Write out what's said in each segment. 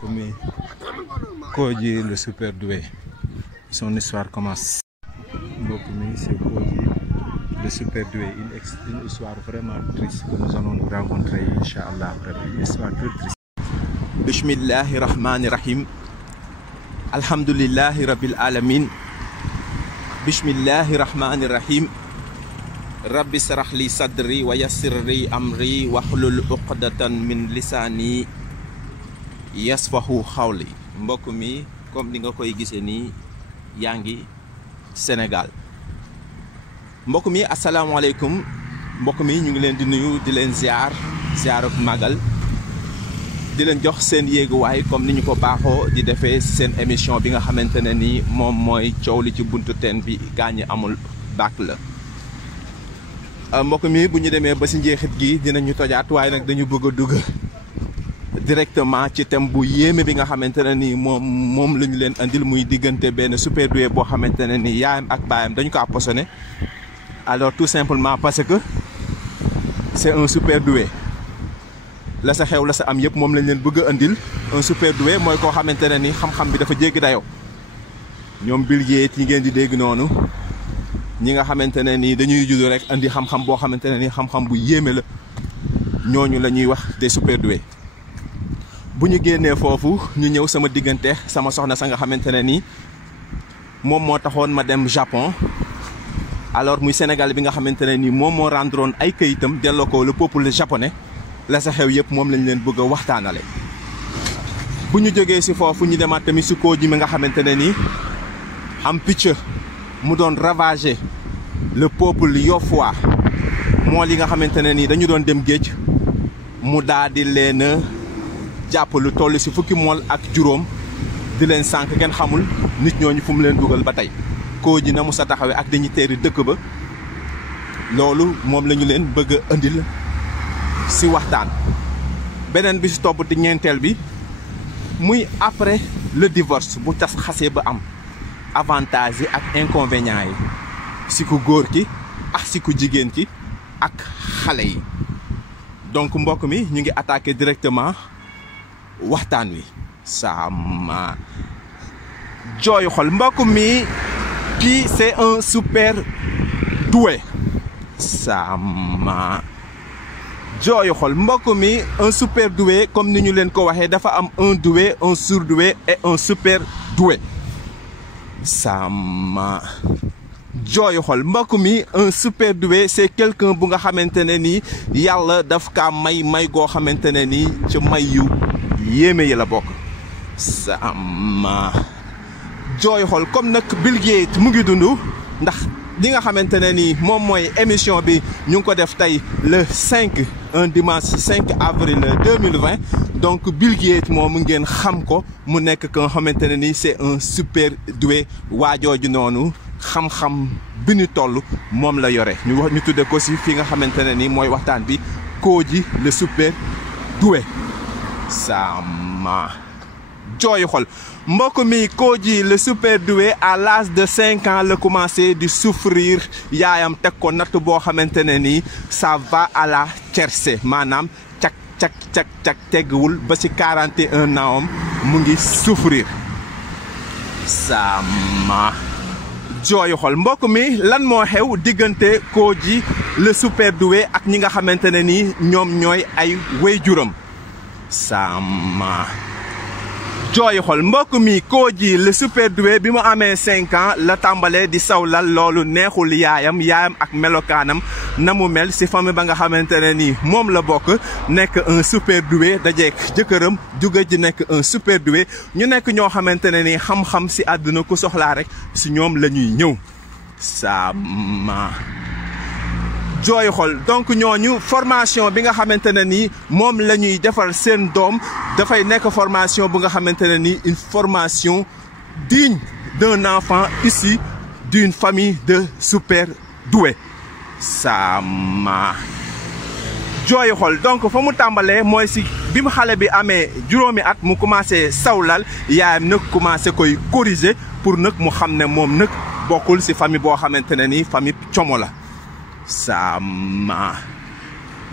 Comme Kodji le super doué, son histoire commence. Donc c'est Kodji le super doué, une histoire vraiment triste que nous allons nous rencontrer, Inch'Allah, une histoire très triste. Bismillahir Rahmanir Rahim. Alhamdulillahi Rabbil Alamin. Bismillahir Rahmanir Rahim. Rabbi sarah li sadri wa yassir li amri wahlul uqdatan min lisani yasfahu xawli. Mbokk mi comme ni nga koy gisee nii yaa ngi Sénégal. Mbokk mi asalaamaaleykum. Mbokk mi ñu ngi leen di nuyu di leen ziar ak magal di leen jox seen yéeguwaay comme ni ñu ko baaxoo di defee seen émission bi nga xamante ne ni moom mooy coow li ci buntu teen bi gaañi amul baak la. Mbokk mi bu ñu demee ba si njeexit gi dinañu tojaat waaye nag dañu bëgg a dugg directement ci thème bu yéeme bi nga xamante ne ni moom la ñu leen andil muy diggante benn super doué boo xamante ne ni yaayam ak baayam dañu ko posone. Alors tout simplement parce que c'est un super doué la sa xew la sa am yëpp moom lañ leen bëgg a andil. Un super doué mooy koo xamante ne ni xam-xam bi dafa jéggi dayoo ñoom Bill Gates yi ngeen di dégg noonu ñi nga xamante ne ni dañuy judd rek andi xam-xam boo xamante ne ni xam-xam bu yéeme la ñooñu la ñuy wax des super doués. bu ñu génnee foofu ñu ñëw sama diggante sama soxna sa nga xamante ne ni moom moo taxoon ma dem Japon. Alors muy Sénégal bi nga xamante ne ni moom moo rendroon ay këyitam delloo ko le peuple japonais la sa xew yëpp moom lañ leen bëgg a waxtaanale. bu ñu jógee si foofu ñu demaat tamit si Kodji mi nga xamante ne ni am picc mu doon ravager le peuple Yofoa moo li nga xamante ne ni dañu doon dem géej mu daal di leen jàpp lu toll si fukki mool ak juróom di leen sànq kenn xamul nit ñooñu fu mu leen dugal ba tey. Kodji na mu sa taxawee ak dañuy teeri dëkk ba loolu moom la ñu leen bëgg a andil si waxtaan. beneen bi si topp di ñeenteel bi muy après le divorce bu tas xasee ba am avantage yi ak inconvénients yi si ku góor ki ak si ku jigéen ki ak xale yi. donc mbokk mi ñu ngi attaqué directement waxtaan wi sama jooyu xol. mbokk mi kii c'est un super doué sama jooyu xol. mbokk mi un super doué comme ni ñu leen ko waxee dafa am un doué, un surdoué et un super doué sama jooyu xol. mbokk mi un super doué c'est quelqu'un bu nga xamante ne ni yàlla daf kaa may goo xamante ne ni ci may yu yéeme yi la bokk sama jooy xol. comme nag Bill Gates mu ngi dund ndax li nga xamante ne ni moom mooy émission bi ñu ngi ko def tey le 5 un dimanche 5 avril 2020 donc Bill Gates moom ngeen xam ko mu nekk nga xamante ne ni c'est un super doué waajooju noonu xam-xam bi ñu toll moom la yore ñu tudde ko si fi nga xamante ne ni mooy waxtaan bi Kodji le super doué sama jooy xol. mbokk mi Kodji le super doué à l'âge de 5 ans la commencé di souffrir yaayam teg ko natt boo xamante ne nii ça va à la chercher maanaam cak tegguwul ba ci 41 ans mu ngi souffrir sama jooy xol. mbokk mi lan moo xew diggante Kodji le super doué ak ñi nga xamante ne nii ñoom ñooy ay waajuram sama jooy xol. mbokk mi Kodji le super doué bi mu amee 5 ans la tàmbalee di sawlal loolu neexul yaayam ak melokaanam na mu mel si famille ba nga xamante ne nii moom la bokk nekk un super doué dajeek jëkkëram juga ji nekk un super doué ñu nekk ñoo xamante ne nii xam-xam si àdduna ku soxlaa rek si ñoom la ñuy ñëw sama jooy xol. donc ñooñu formation bi nga xamante ne nii moom la ñuy defal seen doom dafay nekk formation bu nga xamante ne nii une formation digne d'un enfant issu d'une famille de super doué sama jooy xol. donc fa mu tàmbalee mooy si bi mu xale bi amee juróomi at mu commencé sawlal yaayam nag commencé koy corriger pour nag mu xam ne moom nag bokkul si famille boo xamante ne nii famille como la sama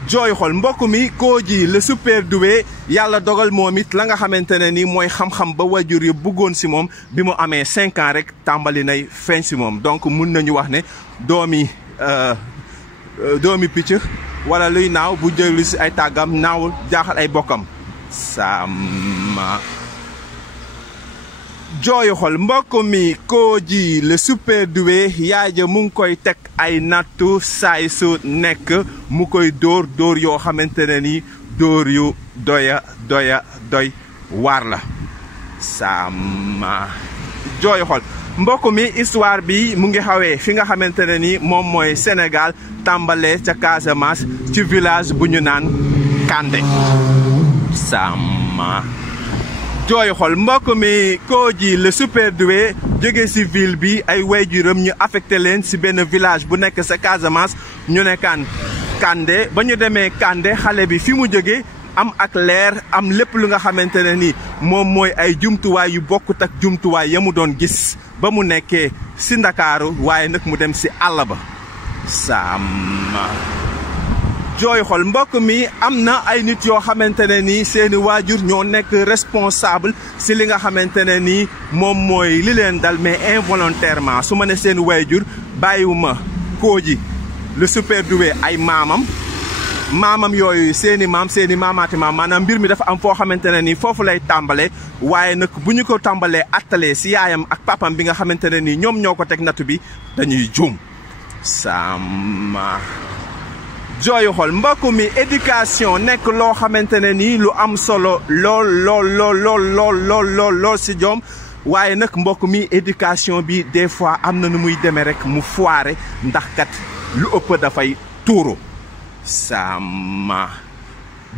jooy xol mbokk mi Kooji le super doué yàlla dogal moom it la nga xamante ne ni mooy xam-xam ba wajur yi bëggoon si moom bi mu amee 5 ans rek tàmbali nay feeñ si moom donc mun nañu wax ne doomi picc wala luy naaw bu jëlu si ay tàggam naawul jaaxal ay bokkam sama jooy xol mbokk mi Kooji le super doué yaay ja mu ngi koy teg ay nattu saay su nekk mu koy dóor yoo xamante ne ni dóor yu doy waar la sama jooy xol mbokk mi histoire bi mu ngi xawee fi nga xamante ne ni moom mooy Sénégal tàmbalee ca Casamance ci village bu ñu naan Kandé sama jooy xol mbokk mi Kooji le super doué jóge ci ville bi ay waajuram ñu affecté leen ci benn village bu nekk sa Casamance ñu ne Kandé ba ñu demee Kandé xale bi fi mu jóge am ak leer am lépp lu nga xamante ne ni moom mooy ay jumtuwaay yu bokkut ak jumtuwaay ya mu doon gis ba mu nekkee ci Ndakaaru waaye nag mu dem ci àll ba sama jooy xol mbokk mi am na ay nit yoo xamante ne ni seeni waajur ñoo nekk responsable ci li nga xamante ne ni moom mooy li leen dal mais involontairement su ma ne seeni waajur bàyyiwuma Kooji le super doué ay maamam yooyu seeni maamaati maam maanaam mbir mi dafa am foo xamante ne ni foofu lay tàmbale waaye nag bu ñu ko tàmbalee attalee ci yaayam ak papam bi nga xamante ne ni ñoom ñoo ko teg nattu bi dañuy juum sama jooy xol mbokk mi éducation nekk loo xamante ne nii lu am solo lool ci joom waaye nag mbokk mi éducation bi des fois am na nu muy demee rek mu foire ndax kat lu ëpp dafay tuuru sama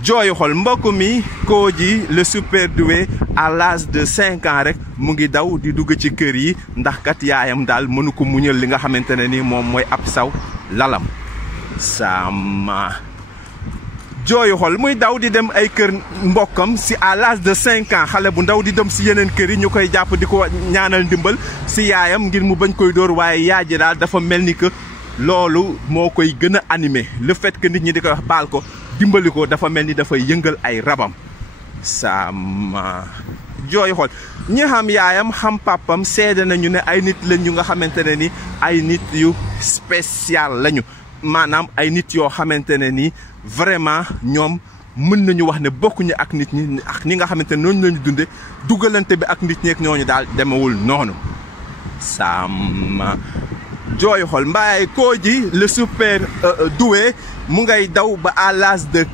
jooy xol mbokk mi Kooji le super doué à l'âge de 5 ans rek mu ngi daw di dugg ci kër yi ndax kat yaayam daal mënu ko muñal li nga xamante ne ni moom mooy ab saw lalam sama jooy xol muy daw di dem ay kër mbokkam ci à l'âge de 5 ans xale bu ndaw di dem ci yeneen kër yi ñu koy jàpp di ko ñaanal ndimbal ci yaayam ngir mu bañ koy dóor waaye yaay ji daal dafa mel ni que loolu moo koy gën a animé le fait que nit ñi di ko wax baal ko dimbali ko dafa mel ni dafay yëngal ay rabam sama jooy xol ñi xam yaayam xam papam seede nañu ne ay nit lañ ñu nga xamante ne ni ay nit yu spécial lañu maanaam ay nit yoo xamante ne ni vraiment ñoom mën nañu wax ne bokkuñu ak nit ñi ak ñi nga xamante ne noonu lañu dunde dugalante bi ak nit ñi ak ñooñu daal demewul noonu sama jooy xol mbaay Kooji le super doué mu ngay daw ba à l'âge de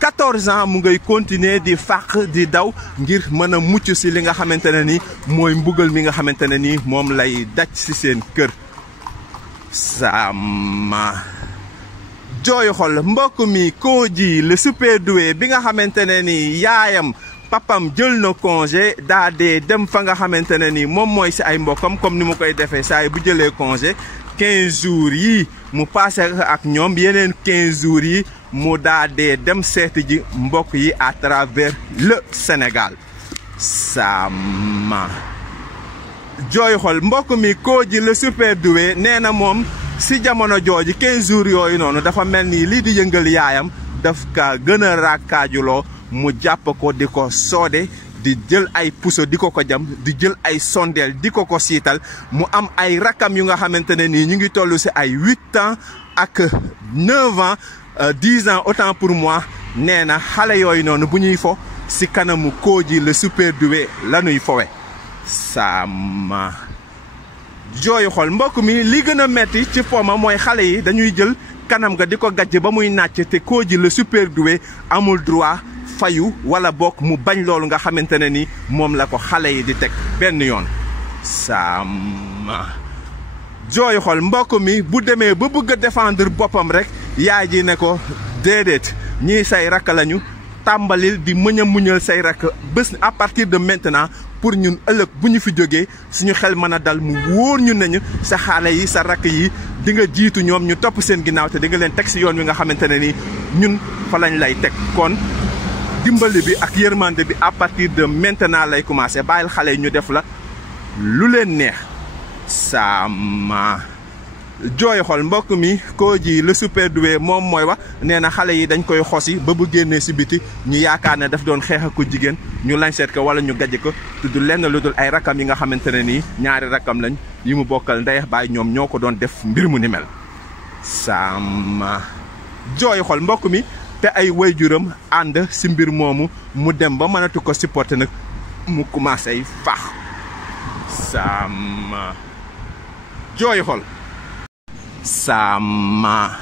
14 ans mu ngay continuer di fàq di daw ngir mën a mucc ci li nga xamante ne ni mooy mbugal mi nga xamante ne ni moom lay daj ci seen kër sama jooy xol mbokk mi Kooji le super doué bi nga xamante ne ni yaayam papam jël na congé daa dee dem fa nga xamante ne ni moom mooy ci ay mbokkam comme ni mu koy defee saa yi bu jëlee congé 15 jours yi mu passé ak ñoom yeneen 15 jours yi mu daa dee dem seeti ji mbokk yi à travers le Sénégal sama jooy xol mbokk mi Kooji le super doué nee na moom ci jamono jooju 15 jours yooyu noonu dafa mel ni lii di yëngal yaayam daf ka gën a raakaajuloo mu jàpp ko di ko soode di jël ay puso di ko jam di jël ay sondeel di ko siital mu am ay rakam yu nga xamante ne nii ñu ngi toll ci ay 8 ans ak 9 ans 10 ans autant pour moi nee na xale yooyu noonu bu ñuy fo ci kanamu Kooji le super doué la ñuy fowe sama jooyu xol mbokk mi li gën a metti ci foma mooy xale yi dañuy jël kanam ga di ko gàjj ba muy nàcc te Kooji le super doué amul droit fayu wala bokk mu bañ loolu nga xamante ne ni moom la ko xale yi di teg benn yoon sama jooyu xol mbokk mi bu demee ba bëgg a défendre boppam rek yaay ji ne ko déedéet ñii say rakk lañu tàmbalil di muñal say rakk bés à partir de maintenant pour ñun ëllëg bu ñu fi jógee suñu xel mën a dal mu wóor ñu nañu sa xale yi sa rakk yi di nga jiitu ñoom ñu topp seen ginnaaw te di nga leen teg ci yoon wi nga xamante ne ni ñun fa lañ lay teg kon dimbali bi ak yërmande bi à partir de maintenant lay commencer bàyyil xale yi ñu def la lu leen neex sama jooy xol mbokk mi Kooji le super doué moom mooy wax nee na xale yi dañ koy xosi ba bu génnee si biti ñu yaakaar ne daf doon xeex ak ko jigéen ñu lañ seet ko wala ñu gajj ko tudd lenn lu dul ay rakam yi nga xamante ne nii ñaari rakam lañ yi mu bokkal ndey baay ñoom ñoo ko doon def mbir mu ni mel sama jooy xol mbokk mi te ay waajuram ànd si mbir moomu mu dem ba mënatu ko supporter nag mu commencé ay fax sama jooy xol sama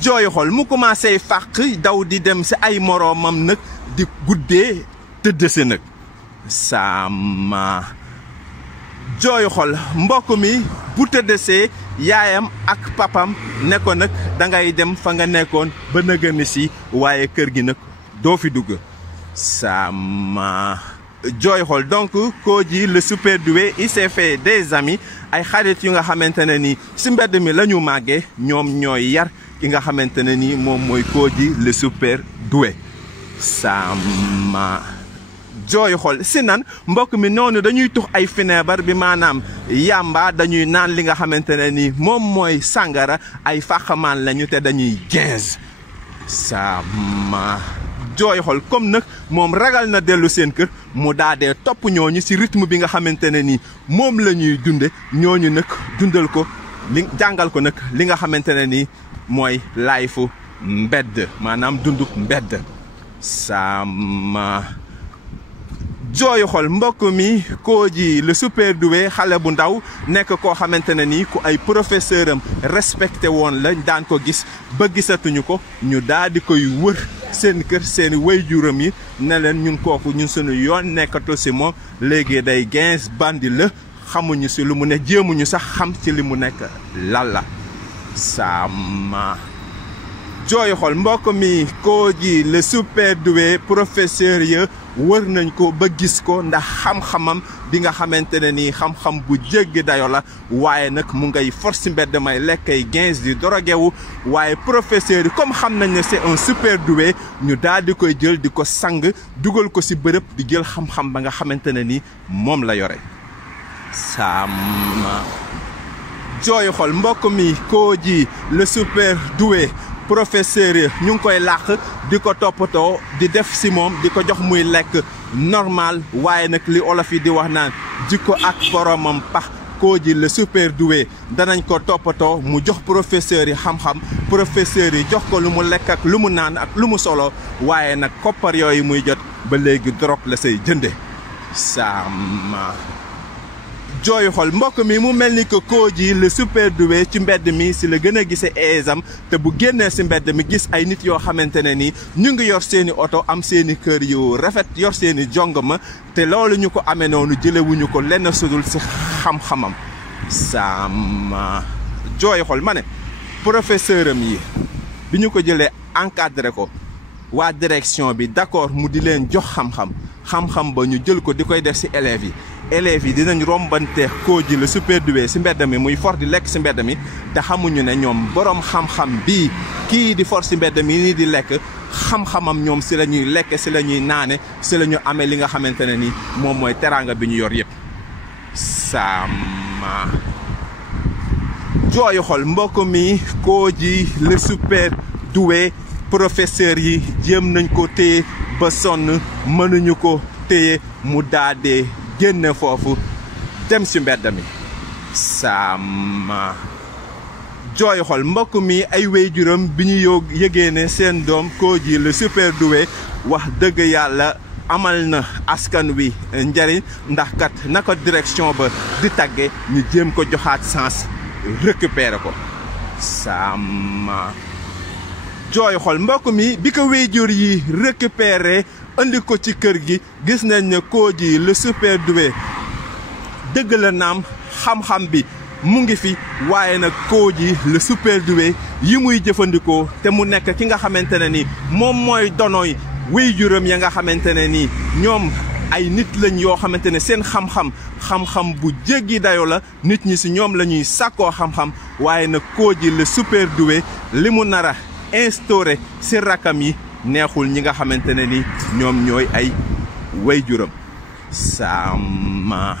jooy xol mu commencé fàq daw di dem si ay moroomam nag di guddee tëdd si nag sama jooy xol mbokk mi bu tëddasee yaayam ak papam ne ko nag dangay dem fa nga nekkoon ba nëgëni si waaye kër gi nag doo fi dugg sama jooy xol donc Kooji le super doué il s'est fait des amis ay xarit yu nga xamante ne nii si mbedd mi la ñu màggee ñoom ñooy yar ki nga xamante ne nii moom mooy Kooji le super doué sama jooy xol si nan mbokk mi noonu dañuy tux ay fenebar bi maanaam yamba dañuy naan li nga xamante ne nii moom mooy sàngara ay fàqamaan lañu te dañuy 15 sama jooy xol comme nag moom ragal na dellu seen kër mu daadee topp ñooñu si rythme bi nga xamante ne nii moom la ñuy dunde ñooñu nag dundal ko li jàngal ko nag li nga xamante ne nii mooy life mbedd maanaam dunduk mbedd sama jooy xol mbokk mi Kooji le super doué xale bu ndaw nekk koo xamante ne nii ku ay professeur am respecté woon la daan ko gis ba gisatuñu ko ñu daal di koy wër seen kër seen waajuram yi ne leen ñun kooku ñun suñu yoon nekkatu si moom léegi day 15 bandi la xamuñu si lu mu ne jéemuñu sax xam ci li mu nekk lan la sama jooy xol mbokk mi Kooji le super doué professeur ya wër nañ ko ba gis ko ndax xam-xamam bi nga xamante ne nii xam-xam bu jéggi dayo la waaye nag mu ngay force mbedd may lekkay 15 di dorogewu waaye professeur yi comme xam nañ ne c'est un super doué ñu daal di koy jël di ko sang dugal ko si bërëb di jël xam-xam ba nga xamante ne nii moom la yore sama jooy xol mbokk mi Kooji le super doué professeur yi ñu ngi koy làq di ko toppatoo di def si moom di ko jox muy lekk normal waaye nag li olof yi di wax naan jikko ak boromam pax Kooji le super doué danañ ko toppatoo mu jox professeur yi xam-xam professeur yi jox ko lu mu lekk ak lu mu naan ak lu mu solo waaye nag koppar yooyu muy jot ba léegi drogue la say jënde sama jooy xol mbokk mi mu mel ni que Kooji le super doué ci mbedd mi si la gën a gisee aisam te bu génnee si mbedd mi gis ay nit yoo xamante ne ni ñu ngi yor seeni oto am seeni kër yu rafet yor seeni jongama te loolu ñu ko amee noonu jëlewuñu ko lenn sudul si xam-xamam sama jooy xol ma ne professeur am yi bi ñu ko jëlee encadré ko waa direction bi d'accord mu di leen jox xam-xam ba ñu jël ko di koy def si élèves yi dinañ rombante Kooji le super doué si mbedd mi muy for di lekk si mbedd mi te xamuñu ne ñoom borom xam-xam bii kii di for si mbedd mi nii di lekk xam-xamam ñoom si la ñuy lekk si la ñuy naane si la ñu amee li nga xamante ne ni moom mooy teraanga bi ñu yor yëpp sama jooy xol mbokk mi Kooji le super doué professeur yi jéem nañ ko téye ba sonn mënuñu ko téye mu daadee génn foofu dem si mbedd mi sama jooy xol mbokk mi ay waajuram bi ñu yëgee ne seen doom Kooji le super doué wax dëgg yàlla amal na askan wi njariñ ndax kat naka direction ba di tàgge ñu jéem ko joxaat sens récupérer ko sama jooy xol mbokk mi bi ko waajur yi récupérer andi ko ci kër gi gis nañ ne Kooji le super doué dëgg la naam xam-xam bi mu ngi fi waaye nag Kooji le super doué yi muy jëfandikoo te mu nekk ki nga xamante ne ni moom mooy donoy waajuram ya nga xamante ne ni ñoom ay nit lañ yoo xamante ne seen xam-xam bu jéggi dayo la nit ñi si ñoom la ñuy sàkkoo xam-xam waaye nag Kooji le super doué li mu nar a instauré si rakam yi neexul ñi nga xamante ne ni ñoom ñooy ay waajuram sama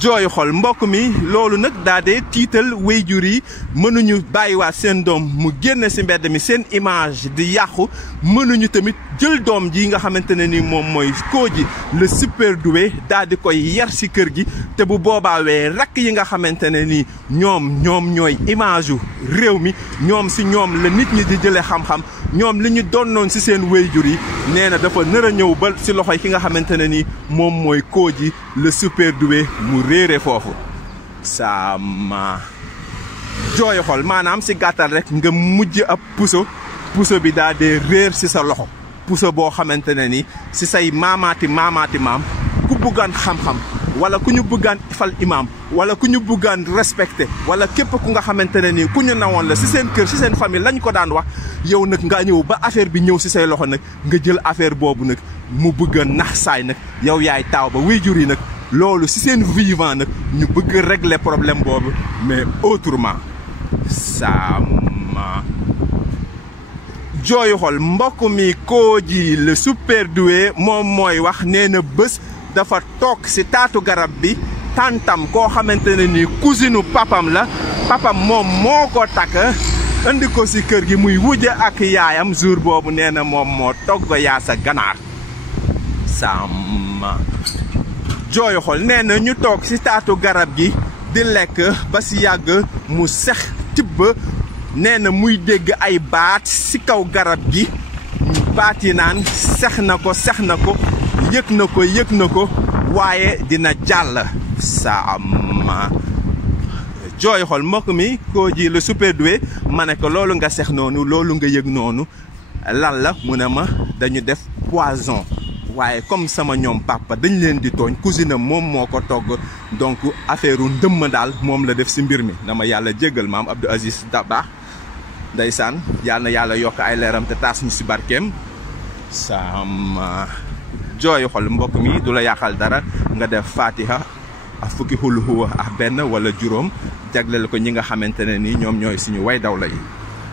jooy xol mbokk mi loolu nag daa dee tiital wéyjur yi mënuñu bàyyiwaat seen doom mu génn ci mbedd mi seen image di yàqu mënuñu tamit jël doom ji nga xamante ne ni moom mooy Kodji le super doué daal di koy yar ci kër gi te bu boobaawee rakk yi nga xamante ne ni ñoom ñooy image u réew mi ñoom ci ñoom la nit ñi di jëlee xam-xam ñoom li ñu donnoon ci seen wéyjur yi nee na dafa nar a ñëw ba ci loxoy ki nga xamante ne ni moom mooy Kodji le super doué mu réere foofu sama jooy xol maanaam ci gàttal rek nga mujj ab puso bi daal dee réer ci sa loxo puso boo xamante ne ni ci say maamaati maam ku buggaan xam-xam wala ku ñu buggaan fal imam wala ku ñu buggaan respecté wala képp ku nga xamante ne ni ku ñu nawoon la ci seen kër ci seen famille lañ ko daan wax yow nag nga ñëw ba affaire bi ñëw ci say loxo nag nga jël affaire boobu nag mu bëgg a nax saay nag yow yaay taaw ba wéyjur yi nag loolu ci seen vivant nag ñu bëgg a régler problème boobu mais autrement sama jooyu xol mbokk mi Kodji le super doué moom mooy wax nee na bés dafa toog ci taatu garab bi tantam koo xamante ne ni cousinu papam la papam moom moo ko takk indi ko ci kër gi muy wujje ak yaayam jour boobu nee na moom moo togg yaa sa ganaar sama jooyu xol nee na ñu toog ci taatu garab gi di lekk ba ci yàgg mu sex tibb nee na muy dégg ay baat ci kaw garab gi baat yi naan sex na ko yëg na ko waaye dina jàll sama jooy xol mbokk mi Kodji le super doué ma ne ko loolu nga sex noonu loolu nga yëg noonu lan la mu ne ma dañu def poison waaye comme sama ñoom papa dañ leen di tooñ cousine moom moo ko togg donc affaire u ndëmm daal moom la def ci mbir mi dama yàlla jéggal maam Abdou Aziz Dabakh ndeysaan yàlla na yàlla yokk ay leeram te taas ñu ci barkeem sama jooy xol mbokk mi du la yàqal dara nga def fatiha ak fukki xul huwa ak benn wala juróom jagleel ko ñi nga xamante ne ni ñoom ñooy suñu way daw la yi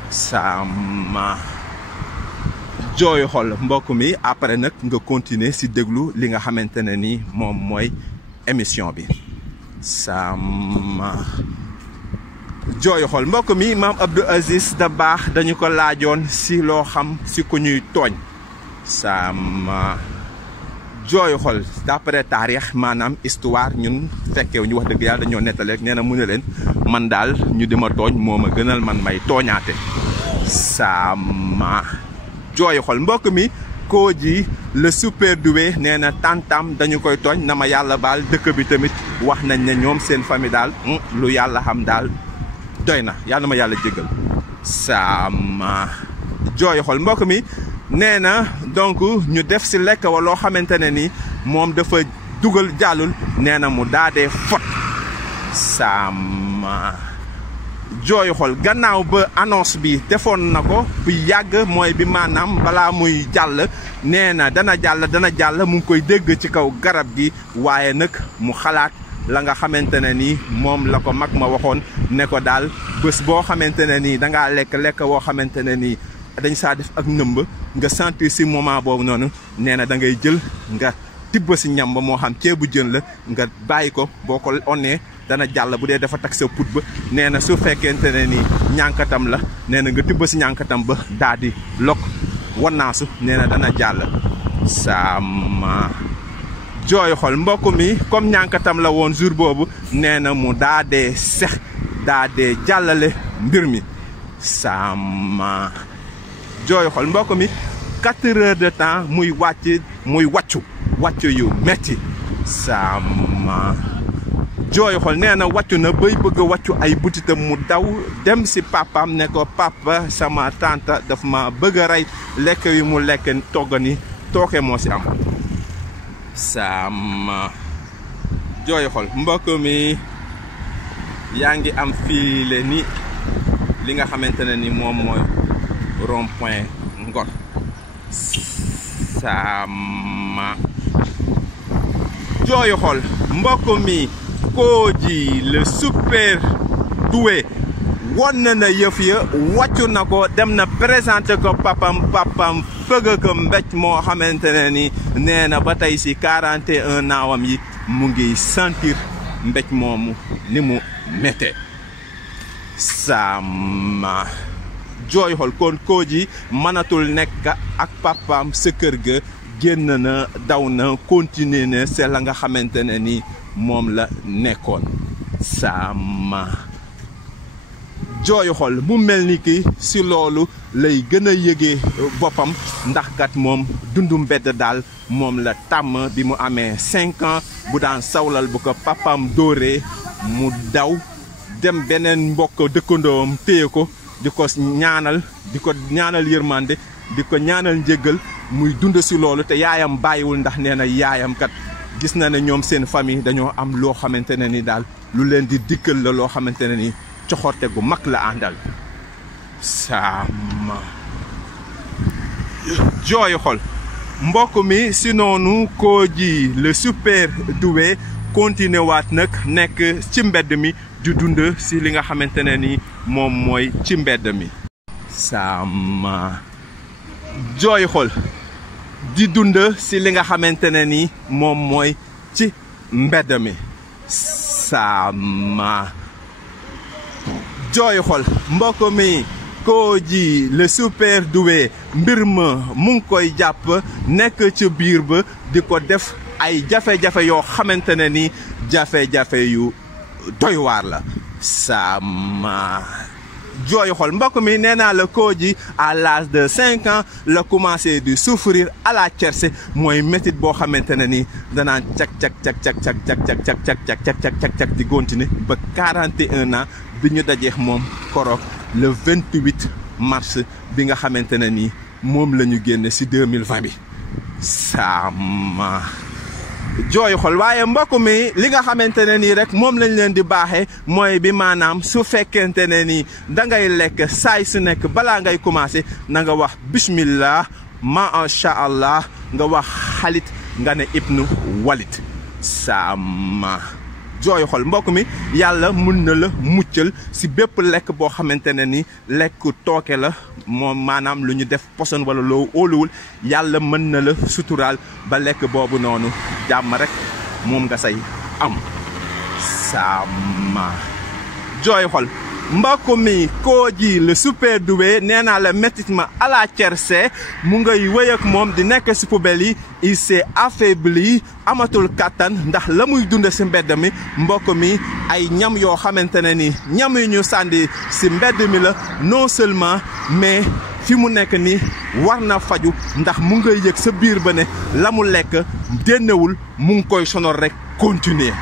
sama jooy xol mbokk mi après nag nga continuer ci déglu li nga xamante ne ni moom mooy émission bi sama jooy xol mbokk mi maam Abdou Aziz Dabakh dañu ko laajoon ci loo xam ci ku ñuy tooñ sama jooy xol d'après taarix maanaam histoire ñun fekkew ñu wax dëgg yàlla dañoo nettali rek nee na mu ne leen man daal ñu di ma tooñ moo ma gënal man may tooñaate sama jooy xol mbokk mi Kodji le super doué nee na tantam dañu koy tooñ na ma yàlla baal dëkk bi tamit wax nañ ne ñoom seen famille daal lu yàlla xam daal doy na yàlla ma yàlla jégal sama jooy xol mbokk mi nee na donc ñu def ci lekk wa loo xamante ne ni moom dafa dugal jàllul nee na mu daadee fot sama jooy xol gannaaw ba annonce bi defoon na ko bu yàgg mooy bi maanaam balaa muy jàll nee na dana jàll mu ngi koy dégg ci kaw garab gi waaye nag mu xalaat la nga xamante ne ni moom la ko mag ma waxoon ne ko daal bés boo xamante ne nii dangaa lekk woo xamante ne nii dañ saa def ak nëmb nga sentir ci moment boobu noonu nee na da ngay jël nga tibb ci ñam ba moo xam ceebu jën la nga bàyyi ko boo ko onnee dana jàll bu dee dafa tag sa put ba nee na su fekkente ne ni ñànkatam la nee na nga tibb ci ñànkatam ba daal di lokk wannaasu nee na dana jàll sama jooy xol mbokk mi comme ñànkatam la woon jour boobu nee na mu daa dee sex daa dee jàllale mbir mi sama jooy xol mbokk mi 4 heures de temps muy wàccu yu metti sama jooy xol nee na wàccu na bay bëgg a wàccu ay butitam mu daw dem ci papaam ne ko papa sama tante daf ma bëgg a rey lekk yu mu lekk togg ni tooke moo ci am sama jooy xol mbokk mi yaa ngi am file ni li nga xamante ne ni moom mooy rond-point Ngor sama jooy xol mbokk mi Kodji le super doué won na yëf ya wàccu na ko dem na présenté ko papam fëgg ko mbéj moo xamante ne ni nee na ba tey ci 41 naawam yi mu ngi sentir mbéj moomu ni mu méttee sama jooy xol kon Kodji mënatul nekk ak papaam sa kër ga génn na daw na continuer na c'est la nga xamante ne ni moom la nekkoon sama jooy xol mu mel ni ki si loolu lay gën a yëgee boppam ndax kat moom dundu mbedd daal moom la tàmm bi mu amee 5 ans bu daan sawlal bu ko papaam dóoree mu daw dem beneen mbokk dëkkandoom téye ko di ko ñaanal yërmande di ko ñaanal njéggal muy dund si loolu te yaayam bàyyiwul ndax nee na yaayam kat gis na ne ñoom seen famille dañoo am loo xamante ne ni daal lu leen di dikkal la loo xamante ne ni coxorte gu mag la àndal sama jooy xol mbokk mi si noonu Kodji le super doué continué waat nag nekk ci mbedd mi di dund si li nga xamante ne ni moom mooy ci mbedd mi sama jooy xol di dund si li nga xamante ne ni moom mooy ci mbedd mi sama jooy xol mbokk mi Kodji le super doué mbir ma mu ngi koy jàpp nekk ci biir ba di ko def ay jafe-jafe yoo xamante ne ni jafe-jafe yu doy waar la sama jooy xol mbokk mi nee naa la Kodji à l'âge de 5 ans la commencé di souffrir à la tiercé mooy métit boo xamante ne ni danaan cak di continuer ba 41 ans bi ñu dajeex moom koroog le 28 mars bi nga xamante ne ni moom la ñu génne si 2020 bi sama jooy xol waaye mbokk mi li nga xamante ne nii rek moom lañ leen di baaxee mooy bi maanaam su fekkente ne nii da ngay lekk saay su nekk balaa ngay commencé na nga wax bismillah macha allah nga wax xalit nga ne ibnu walit sama jooy xol mbokk mi yàlla mun na la muccal si bépp lekk boo xamante ne ni lekk tooke la moom maanaam lu ñu def poson wala loo óoluwul yàlla mën na la suturaal ba lekk boobu noonu jàmm rek moom nga say am sama jooy xol mbokk mi Kodji le super doué nee naa la métit ma à la tiercé mu ngay wéy ak moom di nekk si poubelle yi il s'est affaibli amatul kattan ndax la muy dund si mbedd mi mbokk mi ay ñam yoo xamante ne ni ñam yu ñu sànni si mbedd mi la non seulement mais fi mu nekk ni war na faju ndax mu ngay yëg sa biir ba ne la mu lekk dénnewul mu ngi koy sonal rek continuer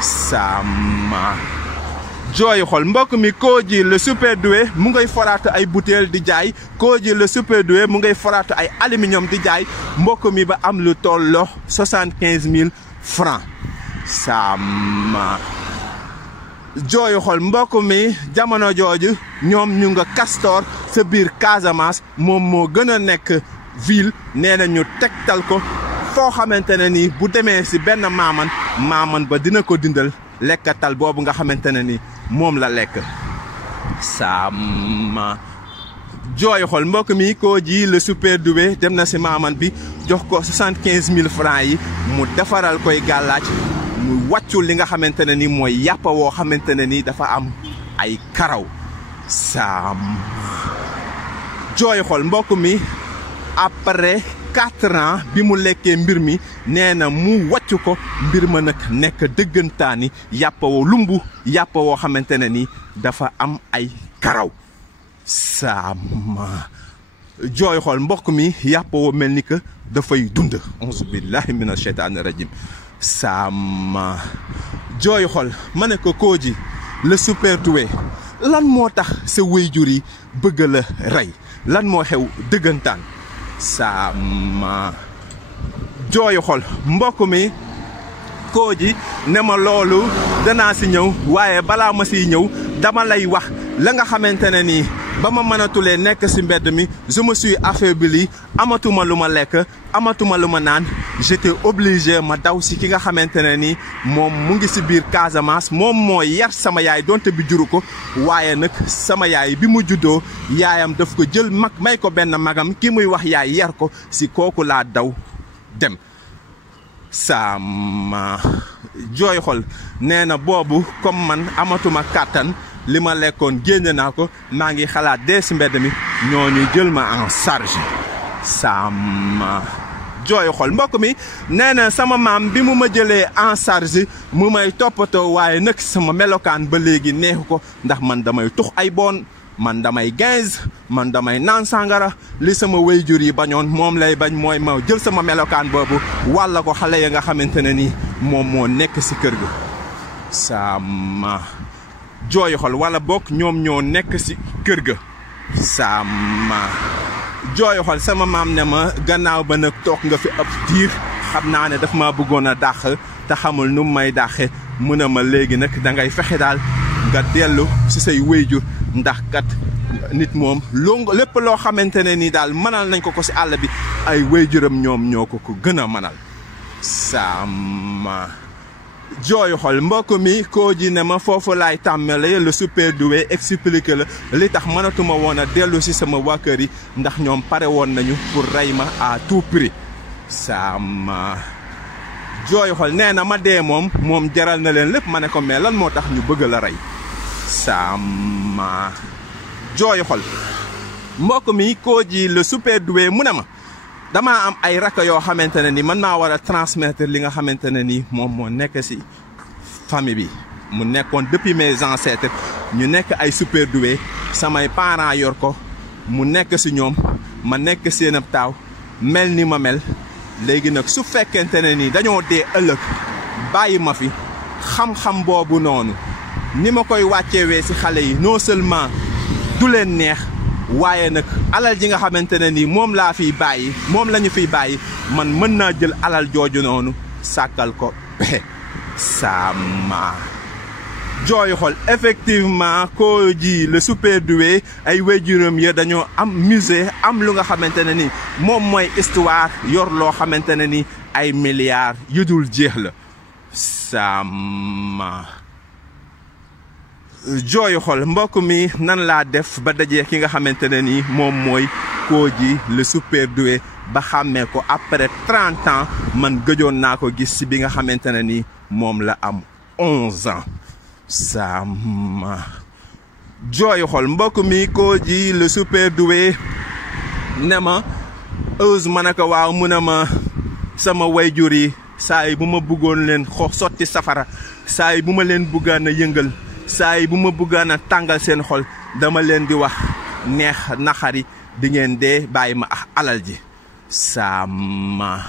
sama jooy xol mbokk mi Kodji le super doué mu ngay foraatu ay bouteille di jaay Kodji le super doué mu ngay foraatu ay aluminium di jaay mbokk mi ba am lu tolloo 75 000 francs sama jooy xol mbokk mi jamono jooju ñoom ñu nga Castor sa biir Casamance moom moo gën a nekk ville nee na ñu tegtal ko foo xamante ne ni bu demee si benn maaman ba dina ko dindal lekkatal boobu nga xamante ne ni moom la lekk sama jooy xol mbokk mi Kodji le super doué dem na si maaman bi jox ko 75 000 francs yi mu defaral koy gàllaaj mu wàccul li nga xamante ne ni mooy yàppa woo xamante ne ni dafa am ay karaw sama jooy xol mbokk mi après 4 ans bi mu lekkee mbir mi nee na mu wàcc ko mbir ma nag nekk dëggantaani yàppa woo lumbu yàppa woo xamante ne ni dafa am ay karaw sama jooy xol mbokk mi yàppa woo mel ni que dafay dund auzu billahi mina sheytaani rajim sama jooy xol ma ne ko Kodji le super doué lan moo tax sa waajur yi bëgg la rey lan moo xew dëggantaan sama jooy xol mbokk mi Kodji ne ma loolu danaa si ñëw waaye balaa ma siy ñëw dama lay wax la nga xamante ne nii ba ma mënatulee nekk si mbedd mi je me suis affaibli amatuma lu ma lekk amatuma lu ma naan j'étais obligé ma daw si ki nga xamante ne ni moom mu ngi si biir Casamance moom moo yar sama yaay donte bi juru ko waaye nag sama yaay bi mu juddoo yaayam daf ko jël mag may ko benn magam ki muy wax yaay yar ko si kooku laa daw dem sama jooy xol nee na boobu comme man amatuma kàttan li ma lekkoon génne naa ko maa ngi xalaat dee si mbedd mi ñooñu jël ma en charge sama jooy xol mbokk mi nee na sama maam bi mu ma jëlee en charge mu may toppatoo waaye nag sama melokaan ba léegi neexu ko ndax man damay tux ay bon man damay gaz man damay naan sàngara li sama wayjur yi bañoon moom lay bañ mooy ma jël sama melokaan boobu walla ko xale ya nga xamante ne ni moom moo nekk si kër ga sama jooy xol walla bokk ñoom ñoo nekk si kër ga sama jooy xol sama maam ne ma gannaaw ba nag toog nga fi ab diir xam naa ne daf ma bëggoon a dàq te xamul nu may dàqe mu ne ma léegi nag da ngay fexe daal nga dellu si say wayjur ndax kat nit moom lépp loo xamante ne ni daal mënal nañ ko si àll bi ay wayjuram ñoom ñoo ko gën a mënal sama jooy xol mbokk mi koo ji ne ma foofu laay tàmmale le super doué expliqué la li tax mënatuma woon a dellu si sama waa kër yi ndax ñoom pare woon nañu pour rey ma à tout prix sama jooy xol nee na ma dee moom jaral na leen lépp ma ne ko mais lan moo tax ñu bëgg la rey sama jooy xol mbokk mi koo ji le super doué mu ne ma damaa am ay rakk yoo xamante ne ni man maa war a transmettre li nga xamante ne ni moom moo nekk si famille bi mu nekkoon depuis mes ancêtres ñu nekk ay super doué samay parents yor ko mu nekk si ñoom ma nekk seen ab taaw mel ni ma mel léegi nag su fekkente ne ni dañoo dee ëllëg bàyyi ma fi xam-xam boobu noonu ni ma koy wàccewee si xale yi non seulement du leen neex waaye nag alal ji nga xamante ne ni moom laa fiy bàyyi moom la ñu fiy bàyyi man mën naa jël alal jooju noonu sàkkal ko pexe sama jooy xol effectivement koo ji le super doué ay wayjuram ya dañoo am musée am lu nga xamante ne ni moom mooy histoire yor loo xamante ne ni ay milliards yu dul jeex la sama jooy xol mbokk mi nan laa def ba dajee ki nga xamante ne ni moom mooy koo ji le super doué ba xàmmee ko après 30 ans man gëjoon naa ko gis si bi nga xamante ne ni moom la am 11 ans sama jooy xol mbokk mi koo ji le super doué ne ma ose ma ne ko waaw mu ne ma sama wayjur yi saa yi bu ma bëggoon leen sotti safara saa yi bu ma leen bëggaan a yëngal saa yi bu ma bëggaan a tàngal seen xol dama leen di wax neex naxari di ngeen dee bàyyi ma alal ji sama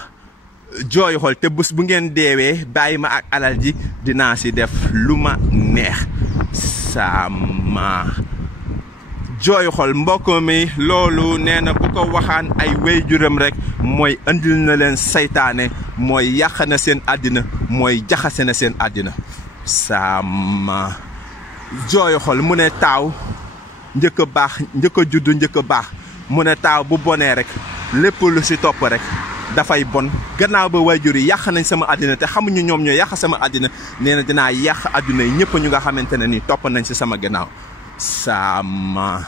jooy xol te bés bu ngeen deewee bàyyi ma ak alal ji dinaa si def lu ma neex sama jooy xol mbokk mi loolu nee na bu ko waxaan ay wayjuram rek mooy andil na leen saytaane mooy yàq na seen àddina mooy jaxase na seen àddina sama jooy xol mu ne taaw njëkk a baax njëkk a judd njëkk a baax mu ne taaw bu bonee rek lépp lu si topp rek dafay bon gannaaw ba waajur yi yàq nañ sama àddina te xamuñu ñoom ñoo yàq sama àddina nee na dinaa yàq àddina yi ñëpp ñu nga xamante ne ni topp nañ si sama gannaaw sama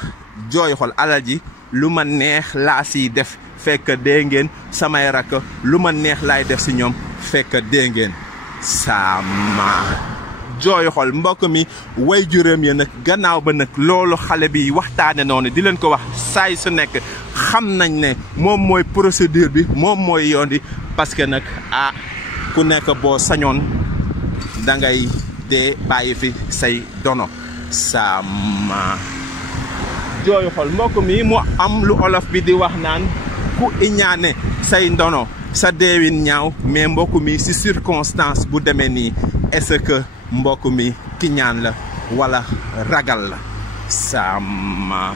jooy xol alal ji lu ma neex laa siy def fekk dee ngeen samay rakk lu ma neex laay def si ñoom fekk dee ngeen sama jooy xol mbokk mi wayjuram ya nag gannaaw ba nag loolu xale bi waxtaane noonu di leen ko wax saay su nekk xam nañ ne moom mooy procédure bi moom mooy yoon bi parce que nag ku nekk boo sañoon da ngay dee bàyyi fi say dono sama jooy xol mbokk mi mu am lu olof bi di wax naan ku iñaane say ndono sa deewin ñaaw mais mbokk mi si circonstance bu demee nii est-ce que mbokk mi ki ñaan la wala ragal la sama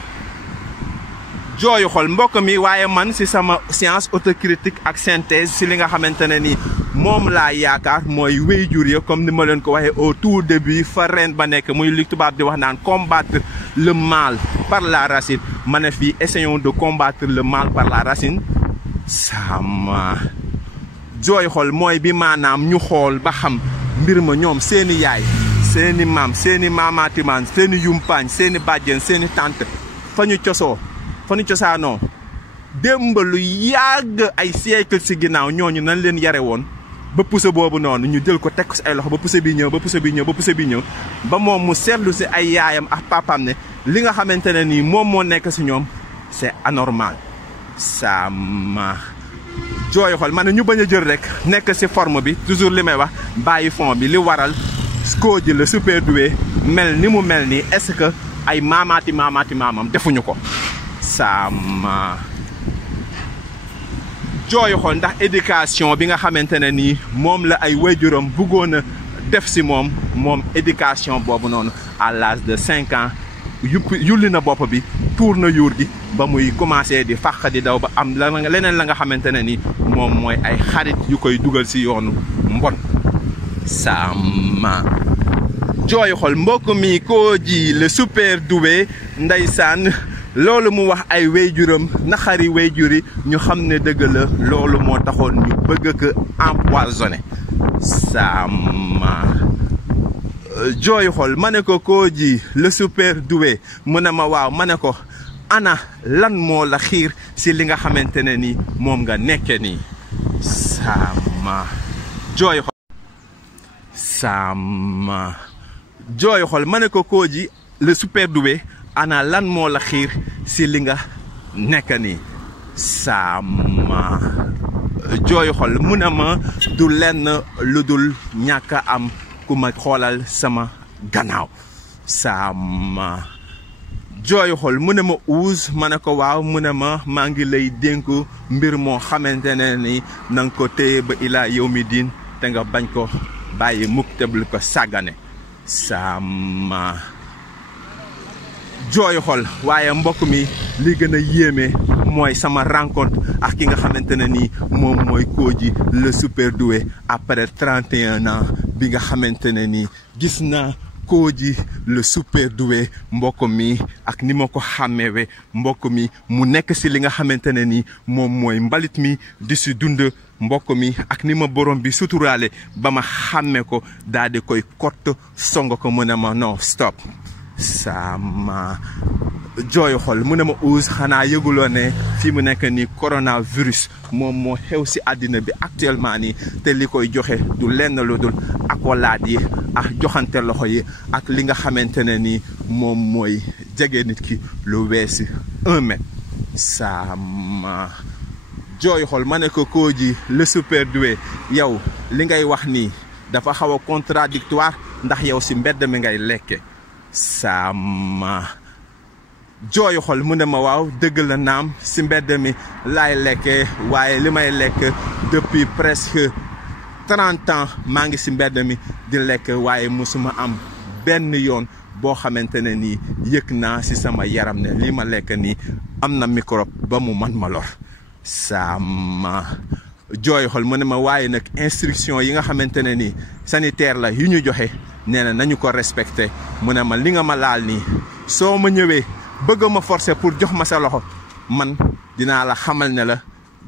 jooyu xol mbokk mi waaye man si sama science autocritique ak synthèse si li nga xamante ne ni moom laa yaakaar mooy wayjur ya comme ni ma leen ko waxee au tout début fa reen ba nekk muy li tubaab di wax naan combattre le mal par la racine ma ne fii essayons de combattre le mal par la racine sama jooy xol mooy bi maanaam ñu xool ba xam mbir ma ñoom seeni yaay seeni maam seeni maamaatimaan seeni yumpaañ seeni bàjjen seeni tante fa ñu cosaanoo démb lu yàgg ay siècle si ginnaaw ñooñu nañ leen yare woon ba puso boobu noonu ñu jël ko teg ko si ay loxo ba puso bi ñëw ba puso bi ñëw ba puso bi ñëw ba moom mu seetlu si ay yaayam ak papaam ne li nga xamante ne nii moom moo nekk si ñoom c'est anormal. ça ma jooy xol ma ne ñu bañ a jël rek nekk si forme bi toujours li may wax bàyyi fond bi li waral Kodji le super doué mel ni mu mel nii est-ce que ay maamaati maamam defuñu ko. ça ma jooy xol ndax éducation bi nga xamante ne nii moom la ay waajuram bëggoon a def si moom éducation boobu noonu à l'âge de 5 ans yulli na bopp bi tuur na yuur gi ba muy commencé di fàq di daw ba am leneen la nga xamante ne ni moom mooy ay xarit yu koy dugal si yoonu mbon. sama jooy xol mbokk mi Kodji le super doué ndeysaan loolu mu wax ay wéyjuram naxari wéyjuri ñu xam ne dëgg la loolu moo taxoon ñu bëgg ko empoisonné. sama jooy xol ma ne ko Kodji le super doué mu ne ma waaw ma ne ko ana lan moo la xiir si li nga xamante ne ni moom nga nekke nii. sama jooy xol sama jooy xol ma ne ko Kodji le super doué ana lan moo la xiir si li nga nekk nii. sama jooy xol mu ne ma du lenn lu dul ñàkk a am ku ma xoolal sama gannaaw. sama jooy xol mu ne ma uus ma ne ko waaw mu ne ma maa ngi lay dénku mbir moo xamante ne ni na nga ko téye ba ilaa yow mi diin te nga bañ ko bàyyi mukk te bul ko sàggane. sama jooy xol waaye mbokk mi li gën a yéeme mooy sama rencontre ak ki nga xamante ne nii moom mooy Kodji le super doué après 31 ans bi nga xamante ne nii gis naa Kodji le super doué mbokk mi ak ni ma ko xàmmeewe mbokk mi mu nekk si li nga xamante ne nii moom mooy mbalit mi di si dund mbokk mi ak ni ma borom bi suturaale ba ma xàmme ko daal di koy kott song ko mu ne ma non stop. sama jooy xol mu ne ma uus xanaa yëguloo ne fii mu nekk nii coronavirus moom moo xew si àddina bi actuellement nii te li koy joxe du lenn lu dul accolade yi ak joxante loxo yi ak li nga xamante ne nii moom mooy jege nit ki lu weesi 1 mètre. sama jooy xol ma ne ko Kodji le super doué yow li ngay wax nii dafa xaw a contradictoire ndax yow si mbedd mi ngay lekke. sama jooy xol mu ne ma waaw dëgg la naam si mbedd mi laay lekkee waaye li may lekk depuis presque 30 ans maa ngi si mbedd mi di lekk waaye musuma am benn yoon boo xamante ne nii yëg naa si sama yaram ne lii ma lekk nii am na microbe ba mu man ma lor. sama jooy xol mu ne ma waaye nag instruction yi nga xamante ne nii sanitaire la yu ñu joxe nee na nañu ko respecté mu ne ma li nga ma laal nii soo ma ñëwee bëgg ma forcer pour jox ma sa loxo man dinaa la xamal ne la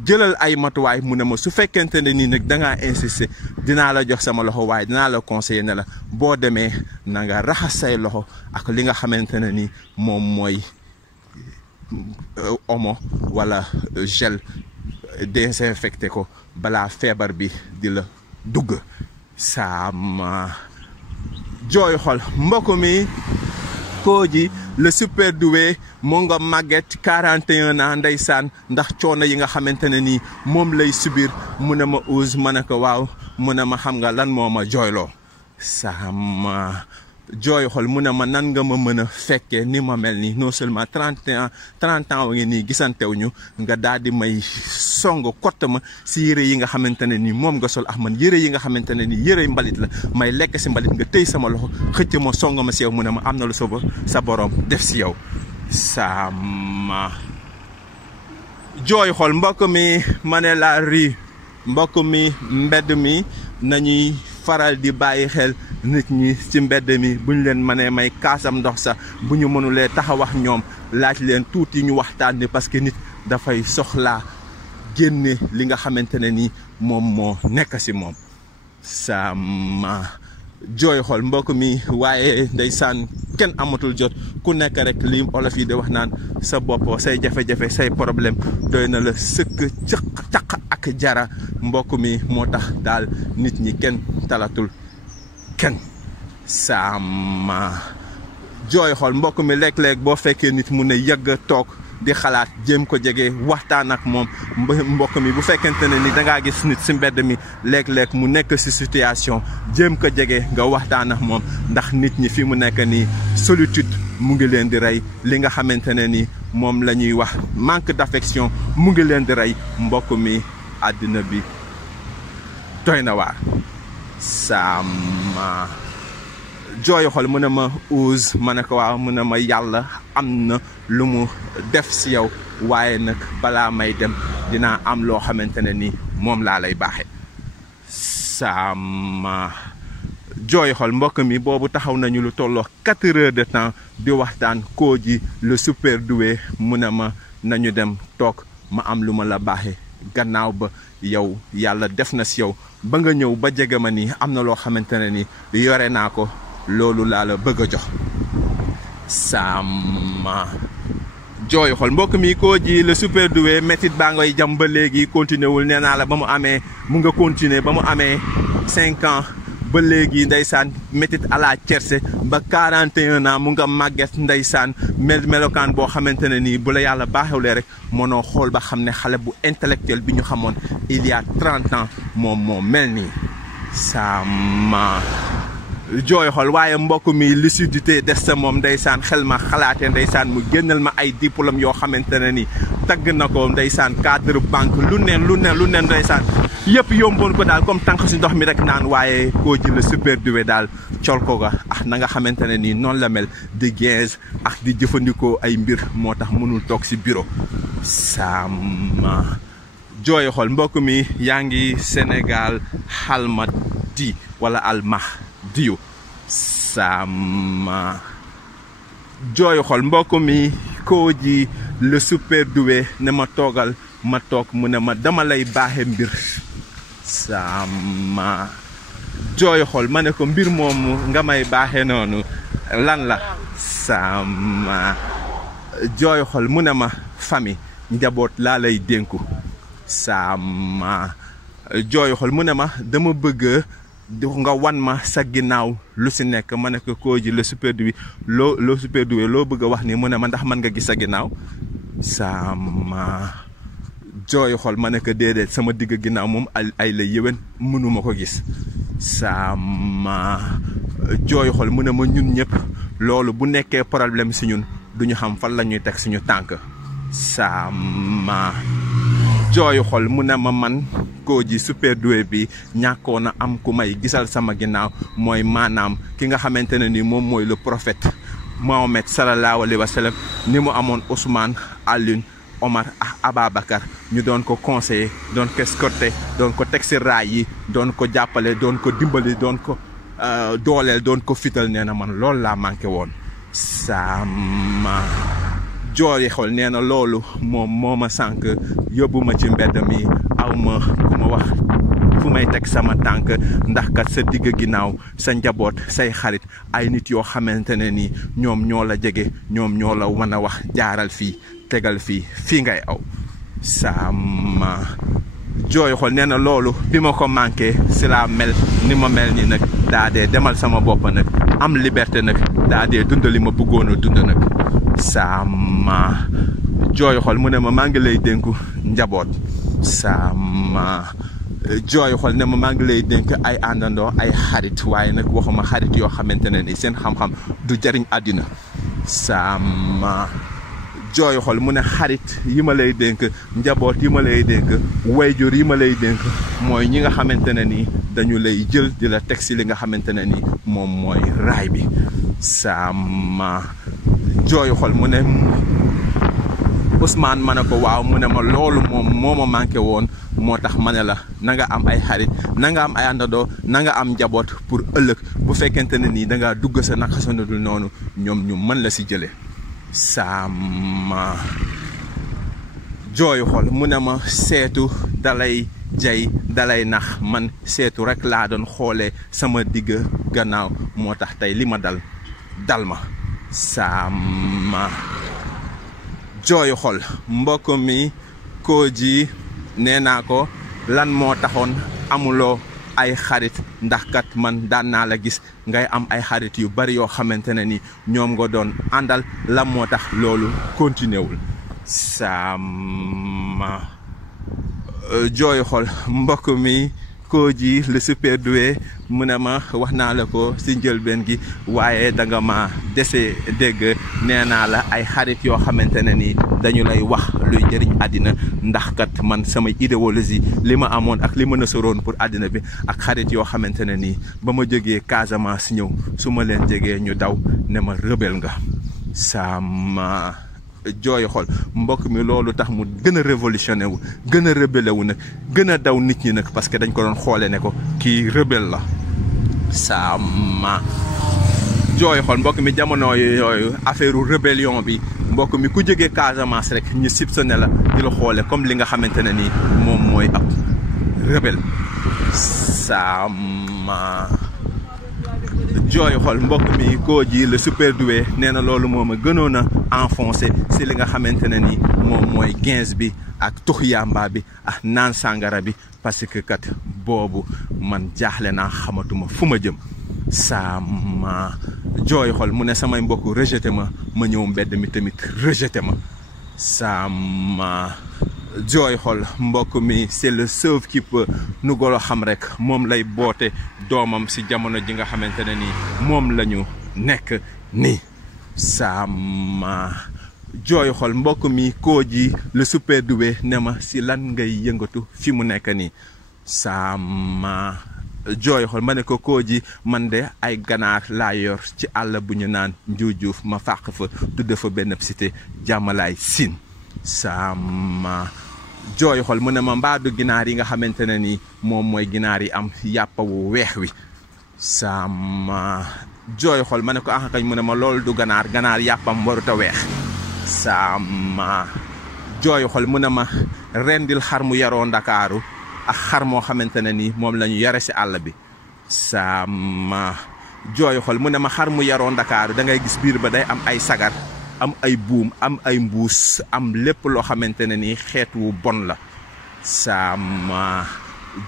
jëlal ay matuwaay mu ne ma su fekkente ne nii nag da ngaa insister dinaa la jox sama loxo waaye dinaa la conseiller ne la boo demee na nga raxas say loxo ak li nga xamante ne nii moom mooy omo wala gel désinfecté ko balaa feebar bi di la dugg. sama jooy xol mbokk mi Kodji le super doué moo nga màgget 41 ans ndeysaan ndax coono yi nga xamante ne nii moom lay subir mu ne ma uus ma ne ko waaw mu ne ma xam nga lan moo ma jooyloo. sama jooy xol mu ne ma nan nga ma mën a fekkee ni ma mel nii non seulement 30 ans wa ngi nii gisantewuñu nga daal di may song kott ma si yére yi nga xamante ne nii moom nga sol ak man yére yi nga xamante ne nii yére mbalit la may lekk si mbalit nga tëy sama loxo xëcc ma song ma si yow mu ne ma am na lu sa borom def si yow. sama jooy xol mbokk mi ma ne la ri mbokk mi mbedd mi nañuy faral di bàyyi xel nit ñi ci mbedd mi bu ñu leen mënee may kaasam ndox sax bu ñu mënulee taxaw wax ñoom laaj leen tuuti ñu waxtaan ni parce que nit dafay soxlaa génne li nga xamante ne ni moom moo nekk ci moom. sama jooy xol mbokk mi waaye ndeysaan kenn amatul jot ku nekk rek li olof yi di wax naan sa bopp say jafe-jafe say problème doy na la sëkk caq ak jara mbokk mi moo tax daal nit ñi kenn talatul kenn sama jooy xol mbokk mi léeg-léeg boo fekkee nit mu ne yàgg toog di xalaat jéem ko jege waxtaan ak moom mbokk mi bu fekkente ne ni dangaa gis nit si mbedd mi léeg-léeg mu nekk si situation jéem ko jege nga waxtaan ak moom ndax nit ñi fi mu nekk nii solitude mu ngi leen di rey li nga xamante ne ni moom la ñuy wax manque d'affection mu ngi leen di rey mbokk mi àddina bi doy na waar sama jooy xol mu ne ma Ouz ma ne ko waaw mu ne ma yàlla am na lu mu def si yow waaye nag balaa may dem dinaa am loo xamante ne ni moom laa lay baaxe sama jooy xol mbokk mi boobu taxaw nañu lu tolloo 4 heures de temps di waxtaan Kooji le super doué mu ne ma nañu dem toog ma am lu ma la baaxe gannaaw ba yow yàlla def na si yow ba nga ñëw ba jege ma nii am na loo xamante ne ni yore naa ko loolu laa la bëgg a jox sama jooy xol mbokk mi Kooji le super doué métit baa ngay jam ba léegi continué wul nee naa la ba mu amee mu nga continuer ba mu amee 5 ans ba léegi ndeysaan métit à la tiercé ba 41 ans mu nga màgget ndeysaan melokaan boo xamante ne nii bu la yàlla baaxewlee rek mënoo xool ba xam ne xale bu intellectuel bi ñu xamoon il y a 30 ans moom moo mel nii sama jooy xol waaye mbokk mi lucidité des sa moom ndeysaan xel ma xalaate ndeysaan mu génnal ma ay diplôme yoo xamante ne ni tagg na ko ndeysaan cadre banque lu nen ndeysaan yëpp yomboon ko daal comme tànk si ndox mi rek naan waaye Kooji le super doué daal col ko ga na nga xamante ne nii noonu la mel di gens ak di jëfandikoo ay mbir moo tax mënul toog si bureau sama jooy xol mbokk mi yaa ngi Sénégal Almadi wala Almadiou sama jooy xol mbokk mi Kooji le super doué ne ma toogal ma toog mu ne ma dama lay baaxe mbir sama jooy xol ma ne ko mbir moomu nga may baaxe noonu lan la sama jooy xol mu ne ma famille njaboot laa lay dénku sama jooy xol mu ne ma dama bëgg nga wan ma sa ginnaaw lu si nekk ma ne ko Kooji le super doué loo super doué loo bëgg a wax ni mu ne ma ndax mën nga gis sa ginnaaw sama jooy xol ma ne ko déedéet sama digg ginnaaw moom ay la yéwén mënuma ko gis sama jooy xol mu ne ma ñun ñëpp loolu bu nekkee problème si ñun duñu xam fan la ñuy teg suñu tànk sama jooy xol mu ne ma man Kooji super doué bi ñàkkoon a am ku may gisal sama ginnaaw mooy maanaam ki nga xamante ne ni moom mooy le prophète Mohamed sallallahu alayhi wa sallam ni mu amoon Ousmane Alioune Omar ak Ababacar ñu doon ko conseiller doon ko escorter doon ko teg si raay yi doon ko jàppale doon ko dimbali doon ko dooleel doon ko fital nee na man loolu laa manqué woon sama jooy xol nee na loolu moom moo ma sànq yóbbu ma ci mbedd mi aw ma ku ma wax fu may teg sama tànk ndax kat sa digg ginnaaw sa njaboot say xarit ay nit yoo xamante ne ni ñoom ñoo la jege ñoom ñoo la mën a wax jaaral fii tegal fii ngay aw sama jooy xol nee na loolu bi ma ko manqué si laa mel ni ma mel ni nag daa dee demal sama bopp nag am liberté nag daa dee dund li ma bëggoon a dund nag sama jooy xol mu ne ma maa ngi lay dénku njaboot sama jooy xol ne ma maa ngi lay dénk ay àndandoo ay xarit waaye nag waxuma xarit yoo xamante ne ni seen xam-xam du jariñ àddina sama jooy xol mu ne xarit yi ma lay dénk njaboot yi ma lay dénk wayjur yi ma lay dénk mooy ñi nga xamante ne ni dañu lay jël di la teg si li nga xamante ne ni moom mooy raay bi sama jooy xol mu ne Ousmane ma ne ko waaw mu ne ma loolu moom moo ma manqué woon moo tax ma ne la na nga am ay xarit na nga am ay àndandoo na nga am njaboot pour ëllëg bu fekkente ne nii da ngaa dugg sa naka sa dul noonu ñoom ñu mën la si jëlee sama jooy xol mu ne ma seetu dalay jay dalay nax man seetu rek laa doon xoolee sama digg gannaaw moo tax tey li ma dal ma sama jooyu xol mbokk mi Kooji nee naa ko lan moo taxoon amuloo ay xarit ndax kat man daan naa la gis ngay am ay xarit yu bari yoo xamante ne ni ñoom nga doon àndal lan moo tax loolu continué wul sama jooyu xol mbokk mi Kooji le super doué mu ne ma wax naa la ko si njëlbeen gi waaye da nga ma dese dégg nee naa la ay xarit yoo xamante ne ni dañu lay wax luy jëriñ àddina ndax kat man samay idéologie li ma amoon ak li ma nësaroon pour àddina bi ak xarit yoo xamante ne nii ba ma jógee Casamance ñëw su ma leen jegee ñu daw ne ma rebelle nga sama jooyu xol mbokk mi loolu tax mu gën a révolutionné wu gën a rebelle wu nag gën a daw nit ñi nag parce que dañ ko doon xoole ne ko kii rebelle la sama jooyu xol mbokk mi jamono yooyu affaire rébellion bi mbokk mi ku jógee Casamance rek ñu soupçonné la di la xoole comme li nga xamante ne nii moom mooy ab rebelle sama jooyu xol mbokk mi Kooji le super doué nee na loolu moom a gënoon a enfoncé si li nga xamante ne ni moom mooy 15 bi ak tux yamba bi ak naan sàngara bi parce que kat boobu man jaaxle naa xamatuma fu ma jëm sama jooyu xol mu ne samay mbokk rejeté ma ñëw mbedd mi tamit rejeté ma sama jooy xol mbokk mi c'est le sauve qui peut nu golo xam rek moom lay boote doomam si jamono ji nga xamante ne ni moom la ñu nekk ni sama jooy xol mbokk mi Kooji le super doué ne ma si lan ngay yëngatu fi mu nekk nii sama jooy xol ma ne ko Kooji man de ay ganaar laa yor ci àll bu ñu naan Njuujuuf ma fàq fa tudd fa benn cité jàmmalaay siin sama jooy xol mu ne ma mbaadu ginaar yi nga xamante ne ni moom mooy ginaar yi am yàppa wu weex wi sama jooy xol ma ne ko ah kañ mu ne ma loolu du ganaar yàppam warut a weex sama jooy xol mu ne ma rendil xar mu yaroo Ndakaaru ak xar moo xamante ne ni moom la ñu yare si àll bi sama jooy xol mu ne ma xar mu yaroo Ndakaaru da ngay gis biir ba day am ay sagar am ay buum am ay mbuus am lépp loo xamante ne ni xeet wu bon la sama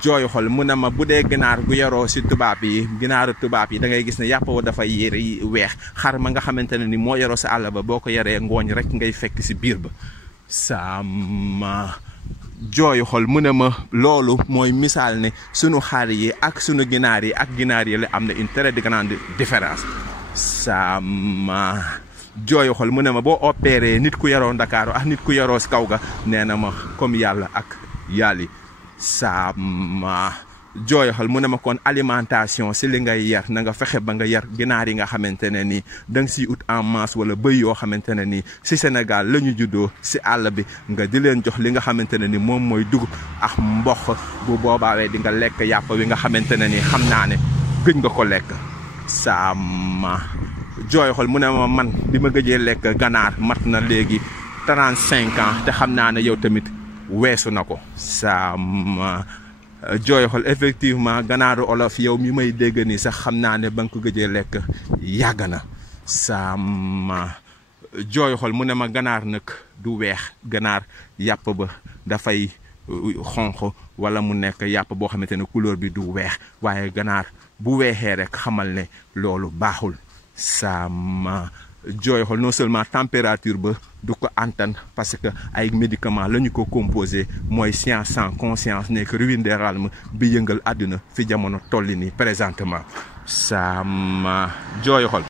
jooy xol mu ne ma bu dee ginaar gu yaroo si tubaab yi ginaaru tubaab yi da ngay gis ne yàpp wa dafay yére weex xar ma nga xamante ne ni moo yaroo si àll ba boo ko yaree ngooñ rek ngay fekk si biir ba sama jooy xol mu ne ma loolu mooy misaal ne sunu xar yi ak sunu ginaar yi ak ginaar yi la am na une très grande différence sama jooyu xol mu ne ma boo opéré nit ku yaroo Ndakaaru ak nit ku yaroo si kaw ga nee na ma comme yàlla ak yàlli sama jooyu xol mu ne ma kon alimentation si li ngay yar na nga fexe ba nga yar ginaar yi nga xamante ne nii da nga siy ut en masse wala bëy yoo xamante ne nii si Sénégal la ñu juddoo si àll bi nga di leen jox li nga xamante ne ni moom mooy dugub ak mboq bu boobaawee di nga lekk yàpp wi nga xamante ne nii xam naa ne gëj nga ko lekk sama jooy xol mu ne ma man bi ma gëjee lekk ganaar mat na léegi 35 ans te xam naa ne yow tamit weesu na ko sama jooy xol effectivement ganaaru olof yow mi may dégg nii sax xam naa ne ba nga ko gëjee lekk yàgg na sama jooy xol mu ne ma ganaar nag du weex ganaar yàpp ba dafay xonq wala mu nekk yàpp boo xamante ne couleur bi du weex waaye ganaar bu weexee rek xamal ne loolu baaxul sama jooy xol non seulement température ba du ko antan parce que ay médicaments la ñu ko composé mooy science sans conscience nekk ruine des realmes bi yëngal àdduna fi jamono tolli nii présentement sama jooy xol